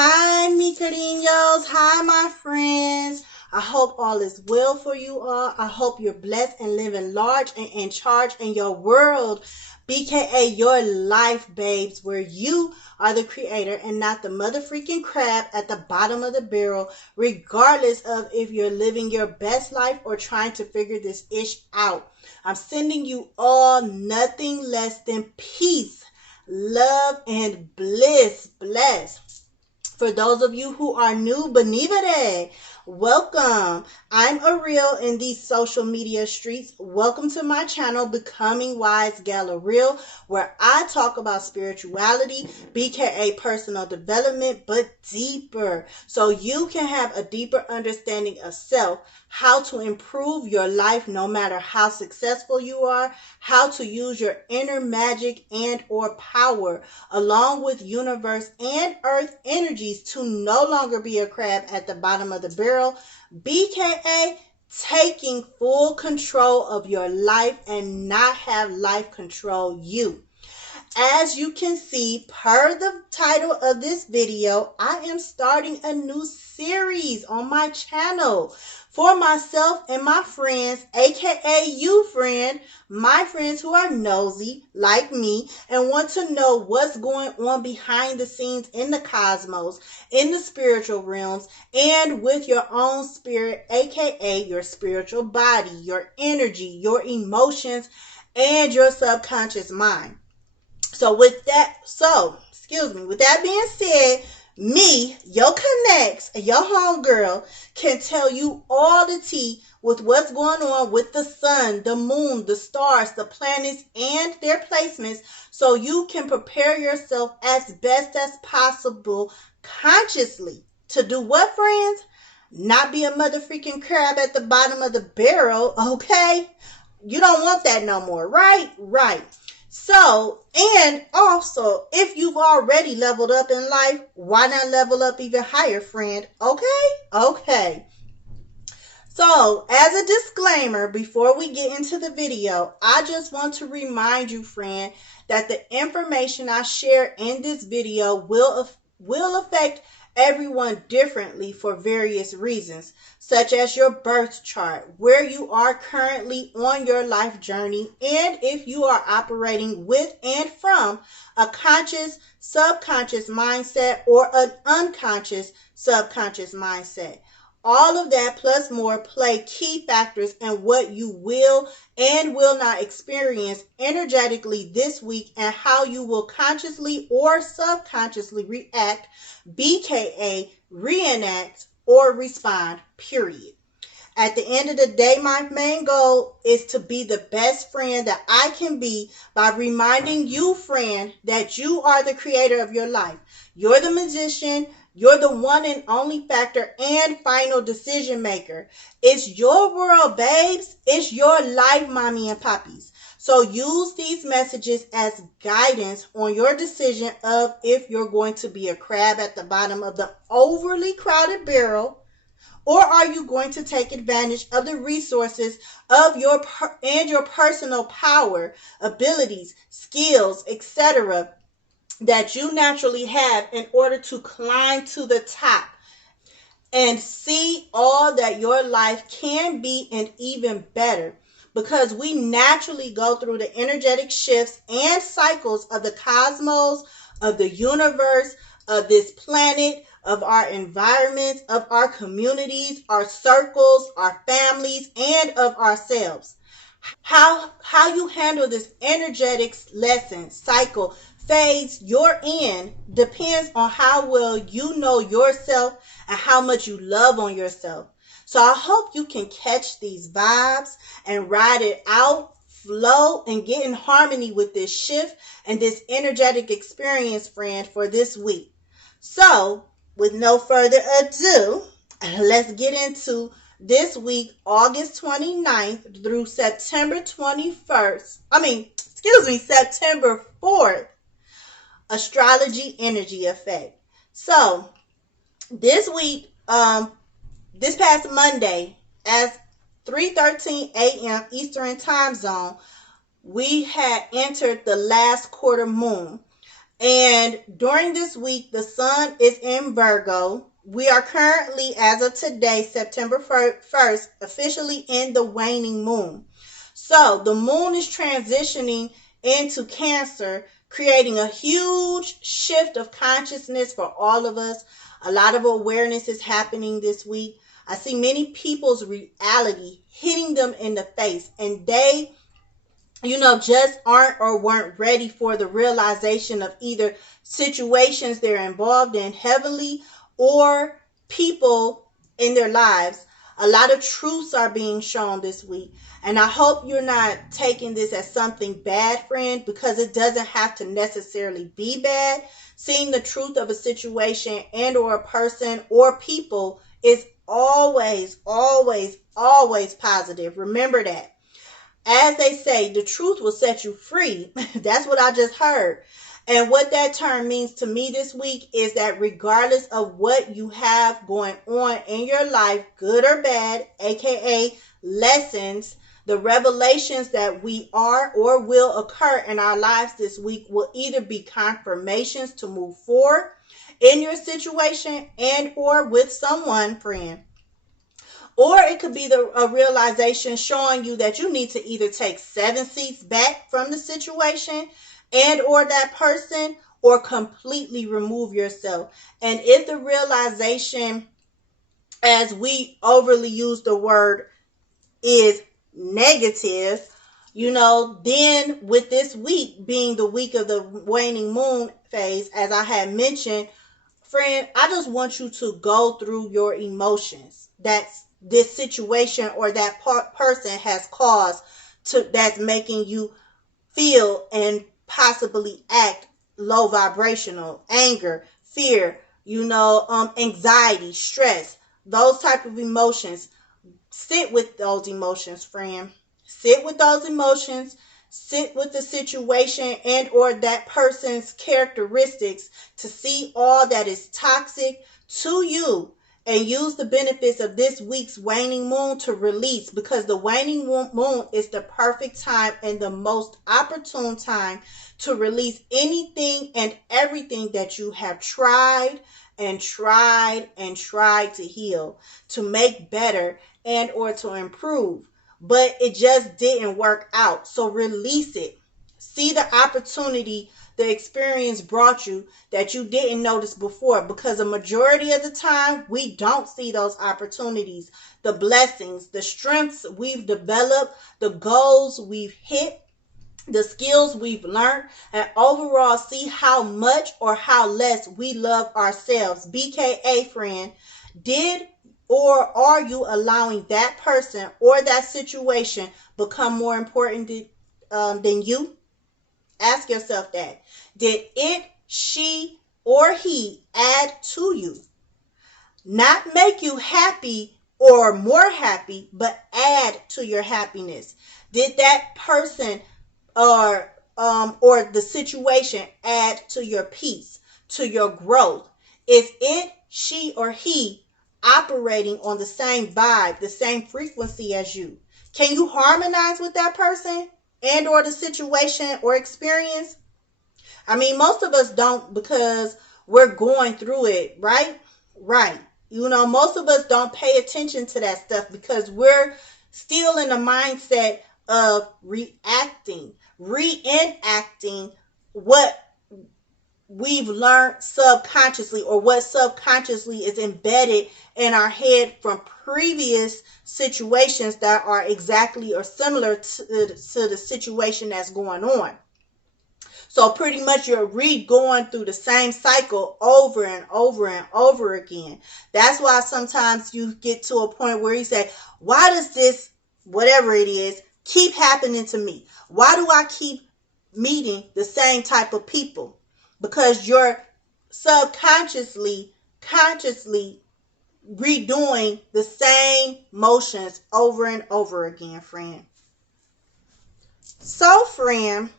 Hi, mi cariños. Hi, my friends. I hope all is well for you all. I hope you're blessed and living large and in charge in your world. B.K.A. your life, babes, where you are the creator and not the mother freaking crab at the bottom of the barrel, regardless of if you're living your best life or trying to figure this ish out. I'm sending you all nothing less than peace, love, and bliss. Bless. For those of you who are new, Benivide, welcome. I'm Areayl in these social media streets. Welcome to my channel, Becoming Wise Gal Areayl, where I talk about spirituality, B.K.A. personal development, but deeper. So you can have a deeper understanding of self, how to improve your life no matter how successful you are, how to use your inner magic and or power, along with universe and earth energies to no longer be a crab at the bottom of the barrel. B.K.A. taking full control of your life and not have life control you. As you can see, per the title of this video, I am starting a new series on my channel for myself and my friends, aka you friend, my friends who are nosy like me and want to know what's going on behind the scenes in the cosmos, in the spiritual realms, and with your own spirit, aka your spiritual body, your energy, your emotions, and your subconscious mind. With that being said, me, your connects, your homegirl, can tell you all the tea with what's going on with the sun, the moon, the stars, the planets, and their placements, so you can prepare yourself as best as possible consciously to do what, friends? Not be a mother freaking crab at the bottom of the barrel, okay? You don't want that no more, right? Right. So, and also, if you've already leveled up in life, why not level up even higher, friend? Okay. So, as a disclaimer, before we get into the video, I just want to remind you, friend, that the information I share in this video will affect everyone differently for various reasons, such as your birth chart, where you are currently on your life journey, and if you are operating with and from a conscious, subconscious mindset or an unconscious, subconscious mindset. All of that plus more play key factors in what you will and will not experience energetically this week and how you will consciously or subconsciously react, B.K.A. reenact, or respond, period. At the end of the day, my main goal is to be the best friend that I can be by reminding you, friend, that you are the creator of your life. You're the magician. You're the one and only factor and final decision maker. It's your world, babes. It's your life, mommy and poppies. So use these messages as guidance on your decision of if you're going to be a crab at the bottom of the overly crowded barrel, or are you going to take advantage of the resources of your personal power, abilities, skills, etc., that you naturally have in order to climb to the top and see all that your life can be and even better? Because we naturally go through the energetic shifts and cycles of the cosmos, of the universe, of this planet, of our environments, of our communities, our circles, our families, and of ourselves. How you handle this energetic lesson, cycle, phase you're in depends on how well you know yourself and how much you love on yourself. So I hope you can catch these vibes and ride it out, flow, and get in harmony with this shift and this energetic experience, friend, for this week. So, with no further ado, let's get into this week, August 29th through September 4th, Astrology energy effect. So, this week, this past Monday, as 3:13 a.m. Eastern Time Zone, we had entered the last quarter moon. And during this week, the sun is in Virgo. We are currently, as of today, September 1st, officially in the waning moon. So the moon is transitioning into Cancer, creating a huge shift of consciousness for all of us. A lot of awareness is happening this week. I see many people's reality hitting them in the face, and they just aren't or weren't ready for the realization of either situations they're involved in heavily or people in their lives. A lot of truths are being shown this week. And I hope you're not taking this as something bad, friend, because it doesn't have to necessarily be bad. Seeing the truth of a situation and or a person or people is always, always, always positive. Remember that. As they say, the truth will set you free. That's what I just heard. And what that term means to me this week is that regardless of what you have going on in your life, good or bad, aka lessons, the revelations that we are or will occur in our lives this week will either be confirmations to move forward in your situation and or with someone, friend. Or it could be a realization showing you that you need to either take 7 seats back from the situation and or that person, or completely remove yourself. And if the realization, as we overly use the word, is negative, then with this week being the week of the waning moon phase, as I had mentioned, friend, I just want you to go through your emotions. That's this situation or that person has caused that's making you feel and possibly act low vibrational, anger, fear, anxiety, stress, those type of emotions. Sit with those emotions, friend. Sit with those emotions. Sit with the situation and or that person's characteristics to see all that is toxic to you, and use the benefits of this week's waning moon to release, because the waning moon is the perfect time and the most opportune time to release anything and everything that you have tried and tried and tried to heal, to make better and or to improve. But it just didn't work out. So release it. See the opportunity the experience brought you that you didn't notice before, because a majority of the time we don't see those opportunities, the blessings, the strengths we've developed, the goals we've hit, the skills we've learned, and overall see how much or how less we love ourselves. B.K.A, friend, did or are you allowing that person or that situation become more important than you? Ask yourself that. Did it, she, or he add to you? Not make you happy or more happy, but add to your happiness. Did that person or the situation add to your peace, to your growth? Is it, she, or he operating on the same vibe, the same frequency as you? Can you harmonize with that person and or the situation or experience? I mean, most of us don't, because we're going through it, right? Right. Most of us don't pay attention to that stuff because we're still in the mindset of reacting, reenacting what we've learned subconsciously, or what subconsciously is embedded in our head from previous situations that are exactly or similar to the situation that's going on. So pretty much you're going through the same cycle over and over and over again. That's why sometimes you get to a point where you say, why does this, whatever it is, keep happening to me? Why do I keep meeting the same type of people? Because you're subconsciously, consciously redoing the same motions over and over again, friend. So, friend,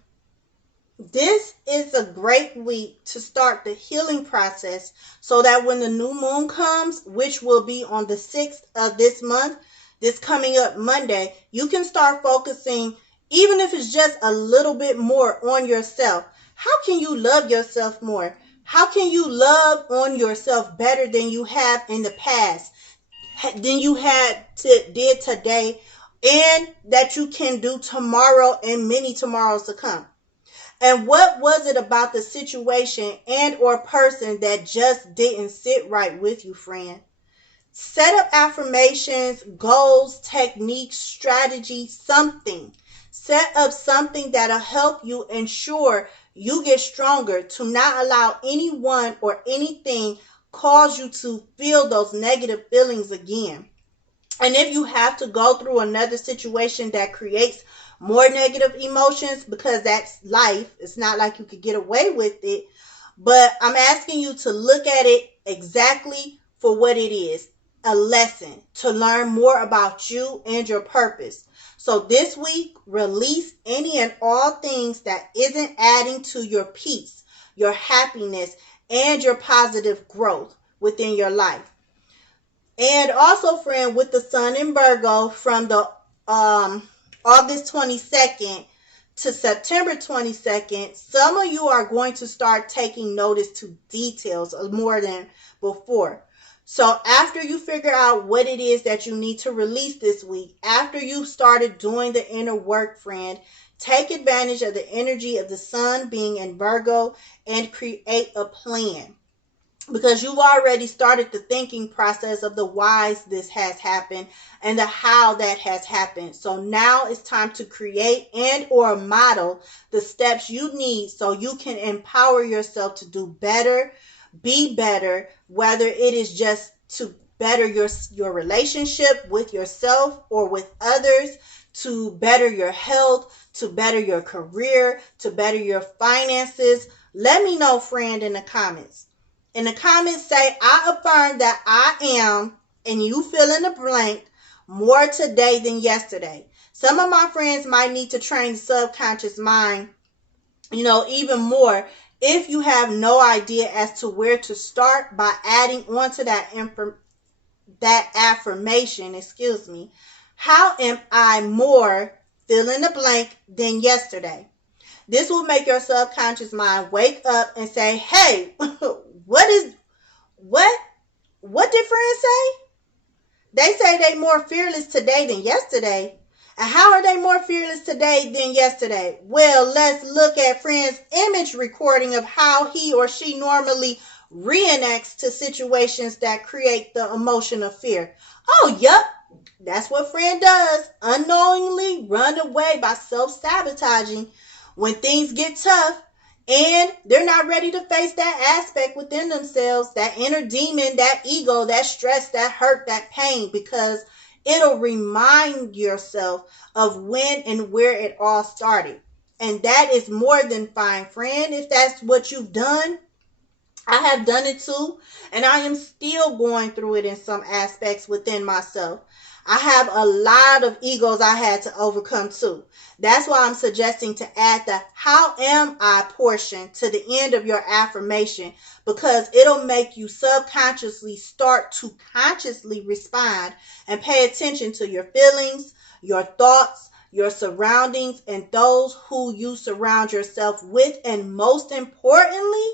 this is a great week to start the healing process so that when the new moon comes, which will be on the 6th of this month, this coming up Monday, you can start focusing, even if it's just a little bit more, on yourself. How can you love yourself more? How can you love on yourself better than you have in the past, than you did today, and that you can do tomorrow and many tomorrows to come? And what was it about the situation and or person that just didn't sit right with you, friend? Set up affirmations, goals, techniques, strategy, something. Set up something that'll help you ensure you get stronger, to not allow anyone or anything cause you to feel those negative feelings again. And if you have to go through another situation that creates more negative emotions, because that's life, it's not like you could get away with it. But I'm asking you to look at it exactly for what it is, a lesson to learn more about you and your purpose. So this week, release any and all things that isn't adding to your peace, your happiness, and your positive growth within your life. And also, friend, with the sun in Virgo from the August 22nd to September 22nd, some of you are going to start taking notice to details more than before. So after you figure out what it is that you need to release this week, after you've started doing the inner work, friend, take advantage of the energy of the sun being in Virgo and create a plan. Because you've already started the thinking process of the whys this has happened and the how that has happened. So now it's time to create and or model the steps you need so you can empower yourself to do better, be better, whether it is just to better your relationship with yourself or with others, to better your health, to better your career, to better your finances. Let me know, friend, in the comments. In the comments, say, I affirm that I am, and you fill in the blank, more today than yesterday. Some of my friends might need to train the subconscious mind, even more, if you have no idea as to where to start, by adding on to that affirmation, how am I more, fill in the blank, than yesterday? This will make your subconscious mind wake up and say, hey, what did friends say? They say they more fearless today than yesterday. And how are they more fearless today than yesterday? Well, let's look at friend's image recording of how he or she normally reenacts to situations that create the emotion of fear. Oh, yup. That's what friend does. Unknowingly run away by self-sabotaging when things get tough and they're not ready to face that aspect within themselves, that inner demon, that ego, that stress, that hurt, that pain, because it'll remind yourself of when and where it all started. And that is more than fine, friend, if that's what you've done. I have done it too, and I am still going through it in some aspects within myself. I have a lot of egos I had to overcome too. That's why I'm suggesting to add the how am I portion to the end of your affirmation, because it'll make you subconsciously start to consciously respond and pay attention to your feelings, your thoughts, your surroundings, and those who you surround yourself with. And most importantly,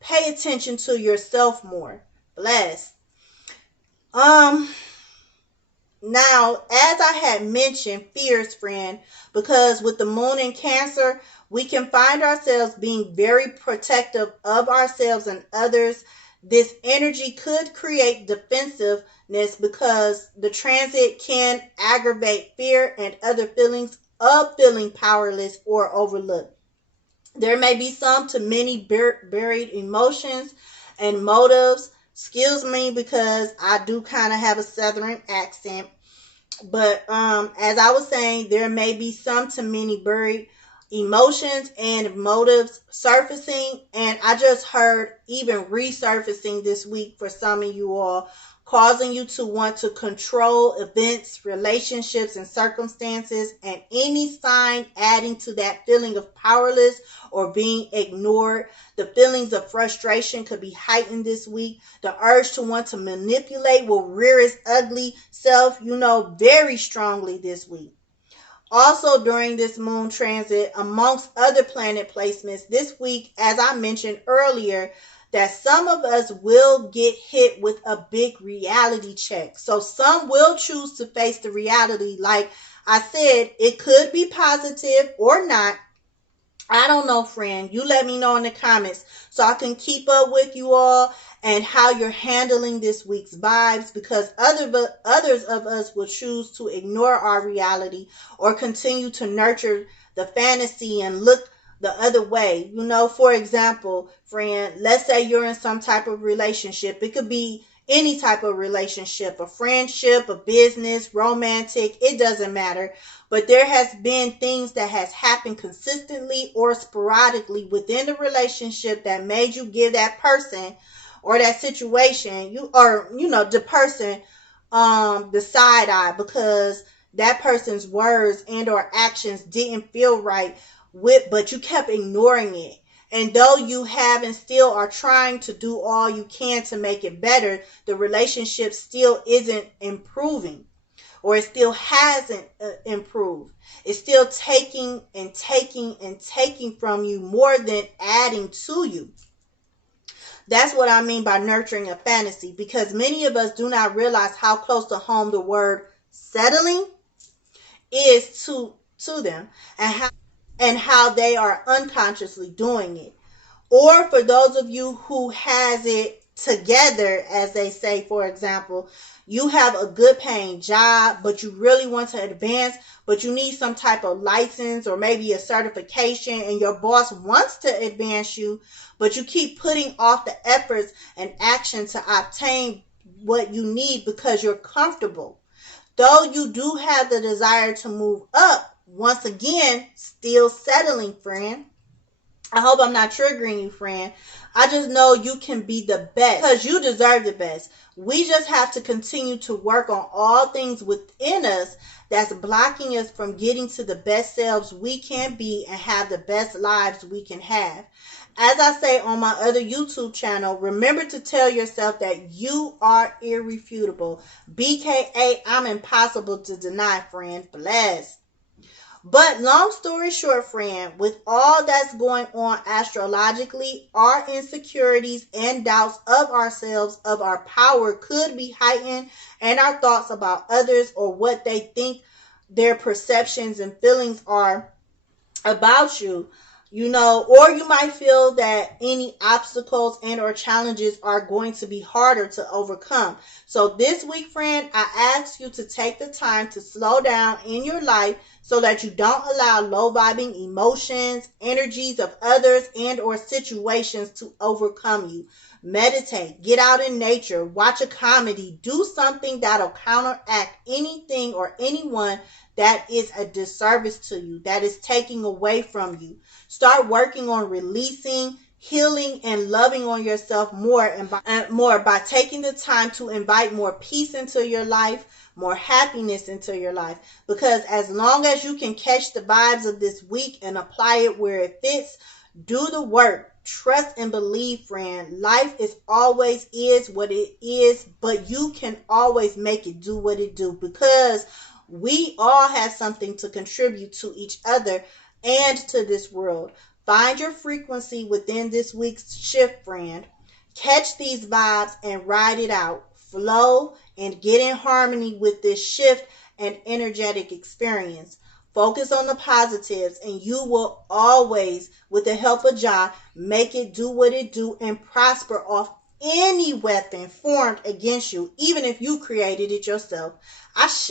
pay attention to yourself more. Bless. Now, as I had mentioned, fears, friend, because with the moon in Cancer, we can find ourselves being very protective of ourselves and others. This energy could create defensiveness because the transit can aggravate fear and other feelings of feeling powerless or overlooked. There may be some to many buried emotions and motives. Excuse me, because I do kind of have a southern accent. But as I was saying, there may be some to many buried emotions and motives surfacing. And I just heard even resurfacing this week for some of you all, causing you to want to control events, relationships, and circumstances, and any sign adding to that feeling of powerless or being ignored. The feelings of frustration could be heightened this week. The urge to want to manipulate will rear its ugly self, very strongly this week. Also, during this moon transit, amongst other planet placements this week, as I mentioned earlier, that some of us will get hit with a big reality check. So some will choose to face the reality. Like I said, it could be positive or not. I don't know, friend. You let me know in the comments so I can keep up with you all and how you're handling this week's vibes, because others of us will choose to ignore our reality or continue to nurture the fantasy and look the other way. You know, for example, friend, let's say you're in some type of relationship. It could be any type of relationship, a friendship, a business, romantic, it doesn't matter. But there has been things that has happened consistently or sporadically within the relationship that made you give that person or that situation, the person the side eye, because that person's words and or actions didn't feel right but you kept ignoring it. And though you have and still are trying to do all you can to make it better, the relationship still isn't improving, or it still hasn't improved. It's still taking and taking and taking from you more than adding to you. That's what I mean by nurturing a fantasy, because many of us do not realize how close to home the word settling is to them, and how they are unconsciously doing it. Or for those of you who has it together, as they say, for example, you have a good paying job, but you really want to advance, but you need some type of license or maybe a certification, and your boss wants to advance you, but you keep putting off the efforts and action to obtain what you need because you're comfortable. Though you do have the desire to move up, once again, still settling, friend. I hope I'm not triggering you, friend. I just know you can be the best because you deserve the best. We just have to continue to work on all things within us that's blocking us from getting to the best selves we can be and have the best lives we can have. As I say on my other YouTube channel, remember to tell yourself that you are irrefutable. B.K.A. I'm impossible to deny, friend. Bless. But long story short, friend, with all that's going on astrologically, our insecurities and doubts of ourselves, of our power, could be heightened, and our thoughts about others or what they think their perceptions and feelings are about you, or you might feel that any obstacles and or challenges are going to be harder to overcome. So this week, friend, I ask you to take the time to slow down in your life so that you don't allow low vibing emotions, energies of others, and or situations to overcome you. Meditate, get out in nature, watch a comedy, do something that'll counteract anything or anyone that is a disservice to you, that is taking away from you. Start working on releasing, healing, and loving on yourself more by taking the time to invite more peace into your life, more happiness into your life. Because as long as you can catch the vibes of this week and apply it where it fits, do the work. Trust and believe, friend. Life is what it is, but you can always make it do what it do, because we all have something to contribute to each other and to this world. Find your frequency within this week's shift, friend. Catch these vibes and ride it out. Flow and get in harmony with this shift and energetic experience. Focus on the positives, and you will always, with the help of Jah, make it do what it do and prosper off any weapon formed against you, even if you created it yourself. Ashe.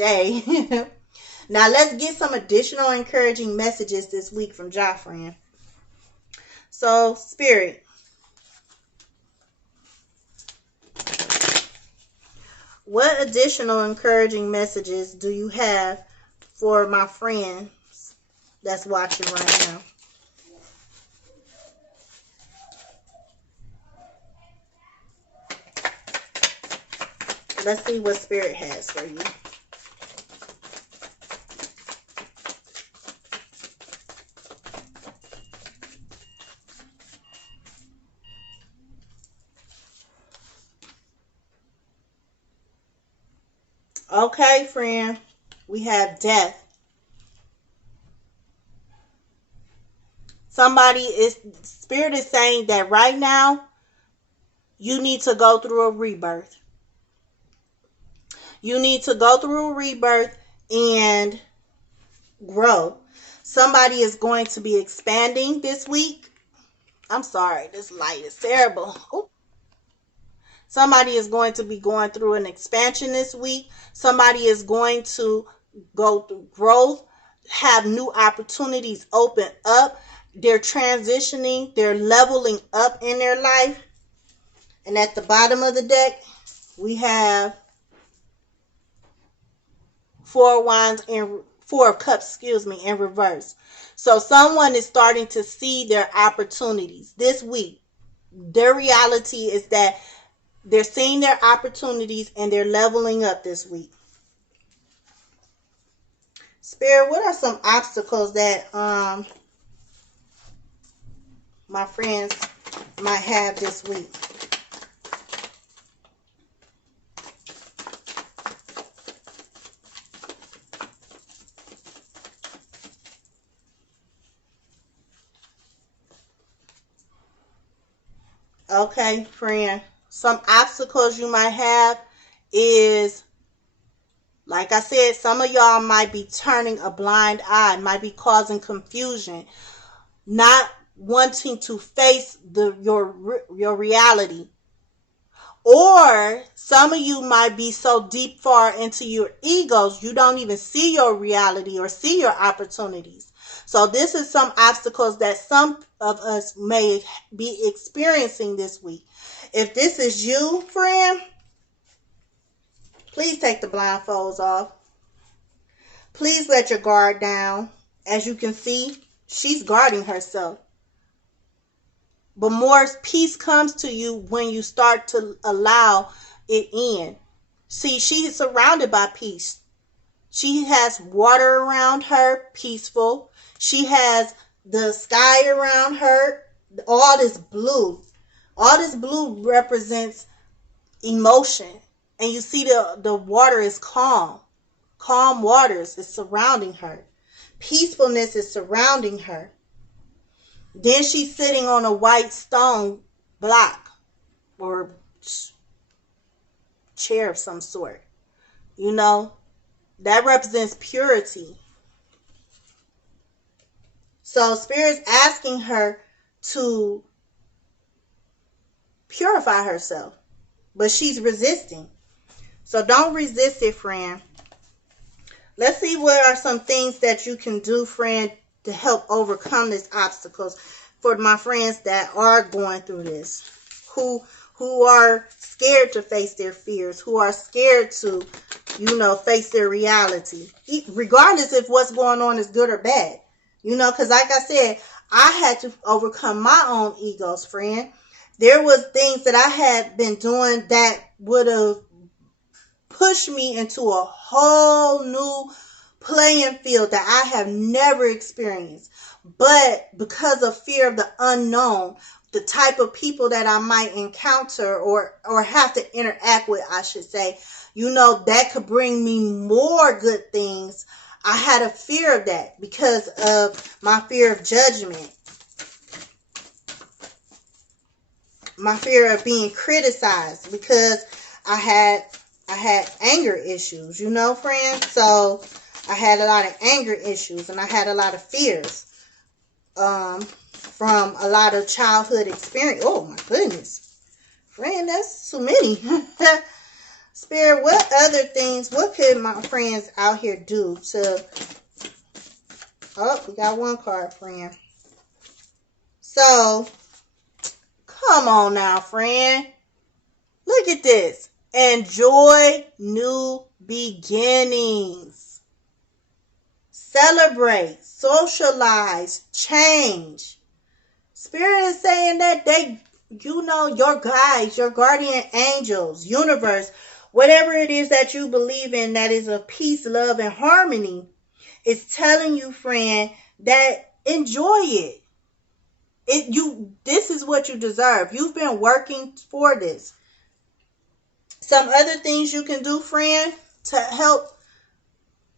Now let's get some additional encouraging messages this week from Jah, friend. So, Spirit, what additional encouraging messages do you have for my friends that's watching right now? Let's see what Spirit has for you. Okay, friend. We have death. Spirit is saying that right now, you need to go through a rebirth. You need to go through a rebirth and grow. Somebody is going to be expanding this week. I'm sorry, this light is terrible. Ooh. Somebody is going to be going through an expansion this week. Somebody is going to go through growth, have new opportunities open up. They're transitioning, they're leveling up in their life. And at the bottom of the deck, we have Four of Cups, in reverse. So someone is starting to see their opportunities this week. Their reality is that they're seeing their opportunities and they're leveling up this week. Spirit, what are some obstacles that my friends might have this week? Okay, friend. Some obstacles you might have is, like I said, some of y'all might be turning a blind eye, might be causing confusion, not wanting to face your reality. Or some of you might be so deep far into your egos, you don't even see your reality or see your opportunities. So this is some obstacles that some of us may be experiencing this week. If this is you, friend, please take the blindfolds off. Please let your guard down. As you can see, she's guarding herself. But more peace comes to you when you start to allow it in. See, she is surrounded by peace. She has water around her, peaceful. She has the sky around her, all this blue. All this blue represents emotion. And you see the water is calm. Calm waters is surrounding her. Peacefulness is surrounding her. Then she's sitting on a white stone block or chair of some sort. You know, that represents purity. So Spirit's asking her to purify herself, but she's resisting. So don't resist it, friend. Let's see what are some things that you can do, friend, to help overcome these obstacles for my friends that are going through this, who are scared to face their fears, who are scared to, face their reality, regardless if what's going on is good or bad. Because like I said, I had to overcome my own egos, friend. There was things that I had been doing that would have pushed me into a whole new playing field that I have never experienced. But because of fear of the unknown, the type of people that I might encounter or have to interact with, I should say, that could bring me more good things. I had a fear of that because of my fear of judgment. My fear of being criticized because I had anger issues, friends. So I had a lot of anger issues and I had a lot of fears from a lot of childhood experience. Oh my goodness, friend, that's too many. Spirit, what other things, what could my friends out here do to, we got one card, friend. So, come on now, friend. Look at this. Enjoy new beginnings. Celebrate, socialize, change. Spirit is saying that your guides, your guardian angels, universe, whatever it is that you believe in that is of peace, love, and harmony, is telling you, friend, that enjoy it. This is what you deserve. You've been working for this. Some other things you can do, friend, to help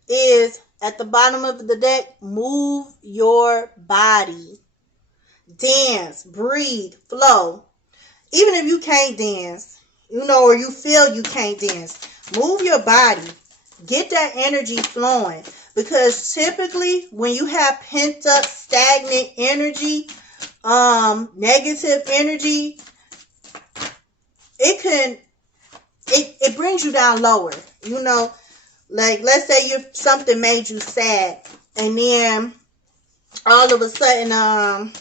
is at the bottom of the deck, move your body. Dance, breathe, flow. Even if you can't dance, or you feel you can't dance, move your body. Get that energy flowing. Because typically when you have pent up, stagnant energy, negative energy, it brings you down lower. Like let's say something made you sad, and then all of a sudden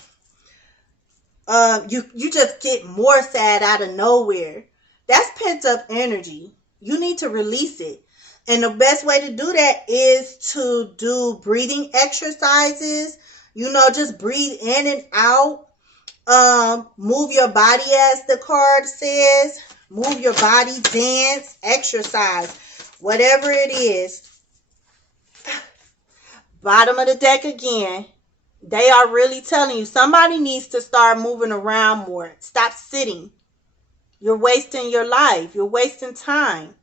you just get more sad out of nowhere. That's pent up energy. You need to release it. And the best way to do that is to do breathing exercises. Just breathe in and out. Move your body, as the card says. Move your body, dance, exercise, whatever it is. Bottom of the deck again. They are really telling you somebody needs to start moving around more. Stop sitting. You're wasting your life. You're wasting time.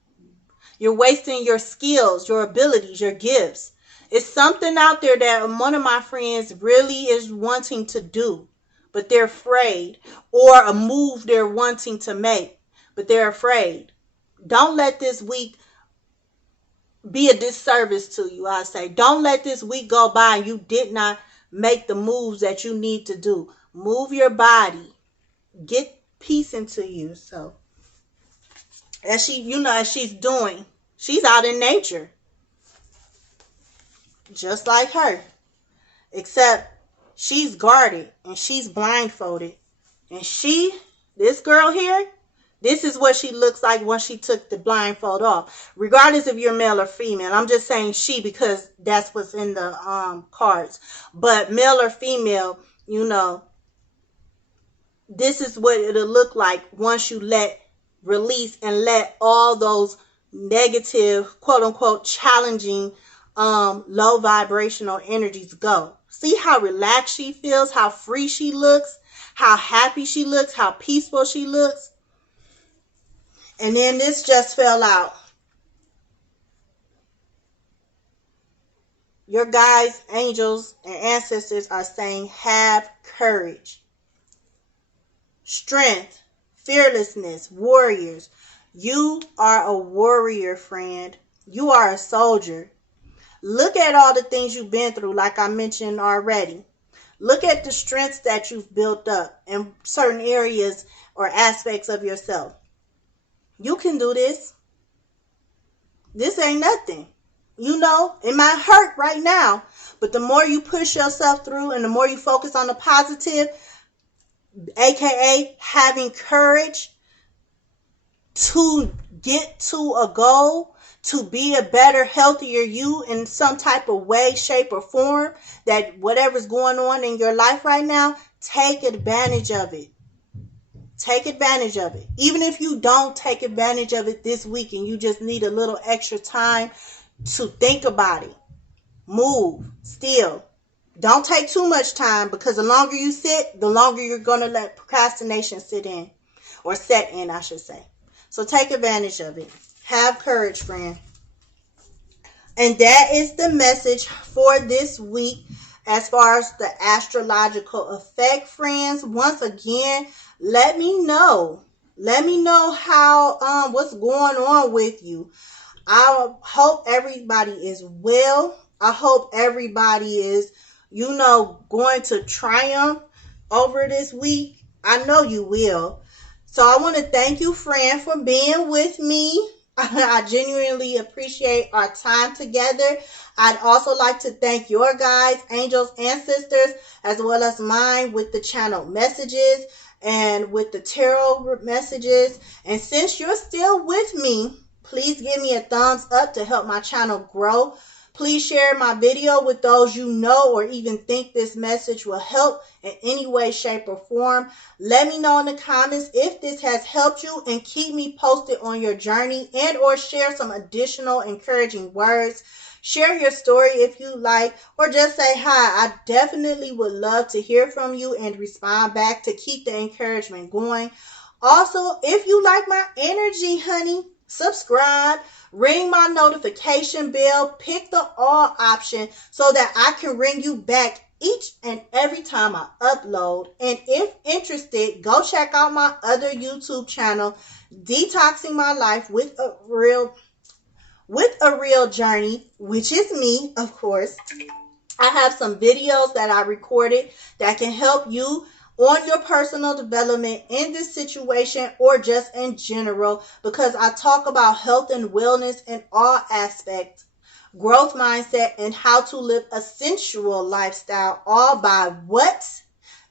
You're wasting your skills, your abilities, your gifts. It's something out there that one of my friends really is wanting to do, but they're afraid. Or a move they're wanting to make, but they're afraid. Don't let this week be a disservice to you, I say. Don't let this week go by and you did not make the moves that you need to do. Move your body. Get peace into you. So as she's doing, she's out in nature, just like her, except she's guarded and she's blindfolded. And this girl here, this is what she looks like once she took the blindfold off, regardless if you're male or female. I'm just saying she because that's what's in the cards. But male or female, this is what it'll look like once you release and let all those negative, quote unquote, challenging, low vibrational energies go. See how relaxed she feels, how free she looks, how happy she looks, how peaceful she looks. And then this just fell out. Your guides, angels, and ancestors are saying, have courage, strength, fearlessness, warriors. You are a warrior, friend. You are a soldier. Look at all the things you've been through, like I mentioned already. Look at the strengths that you've built up in certain areas or aspects of yourself. You can do this. This ain't nothing. It might hurt right now, but the more you push yourself through and the more you focus on the positive, aka having courage to get to a goal, to be a better, healthier you in some type of way, shape, or form, that whatever's going on in your life right now, take advantage of it. Take advantage of it. Even if you don't take advantage of it this week and you just need a little extra time to think about it. Move still. Don't take too much time, because the longer you sit, the longer you're going to let procrastination set in, I should say. So take advantage of it. Have courage, friend. And that is the message for this week as far as the astrological effect, friends. Once again, let me know. Let me know how what's going on with you. I hope everybody is well. I hope everybody is, going to triumph over this week. I know you will. So I want to thank you, friend, for being with me. I genuinely appreciate our time together. I'd also like to thank your guides, angels, and sisters, as well as mine with the channel messages and with the tarot messages. And since you're still with me, please give me a thumbs up to help my channel grow. Please share my video with those you know or even think this message will help in any way, shape, or form. Let me know in the comments if this has helped you, and keep me posted on your journey, and or share some additional encouraging words. Share your story if you like, or just say hi. I definitely would love to hear from you and respond back to keep the encouragement going. Also, if you like my energy, honey, subscribe, ring my notification bell, pick the all option so that I can ring you back each and every time I upload. And if interested, go check out my other YouTube channel, Detoxing My Life with Areayl Journey, which is me, of course. I have some videos that I recorded that can help you on your personal development in this situation or just in general, because I talk about health and wellness in all aspects, growth mindset, and how to live a sensual lifestyle, all by what?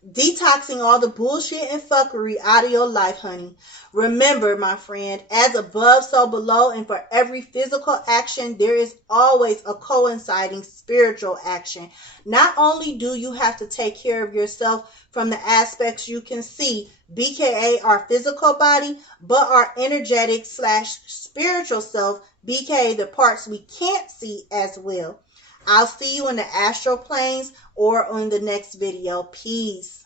Detoxing all the bullshit and fuckery out of your life, honey. Remember, my friend, as above, so below, and for every physical action, there is always a coinciding spiritual action. Not only do you have to take care of yourself from the aspects you can see, B.K.A, our physical body, but our energetic / spiritual self, B.K.A, the parts we can't see as well. I'll see you in the astral planes or on the next video. Peace.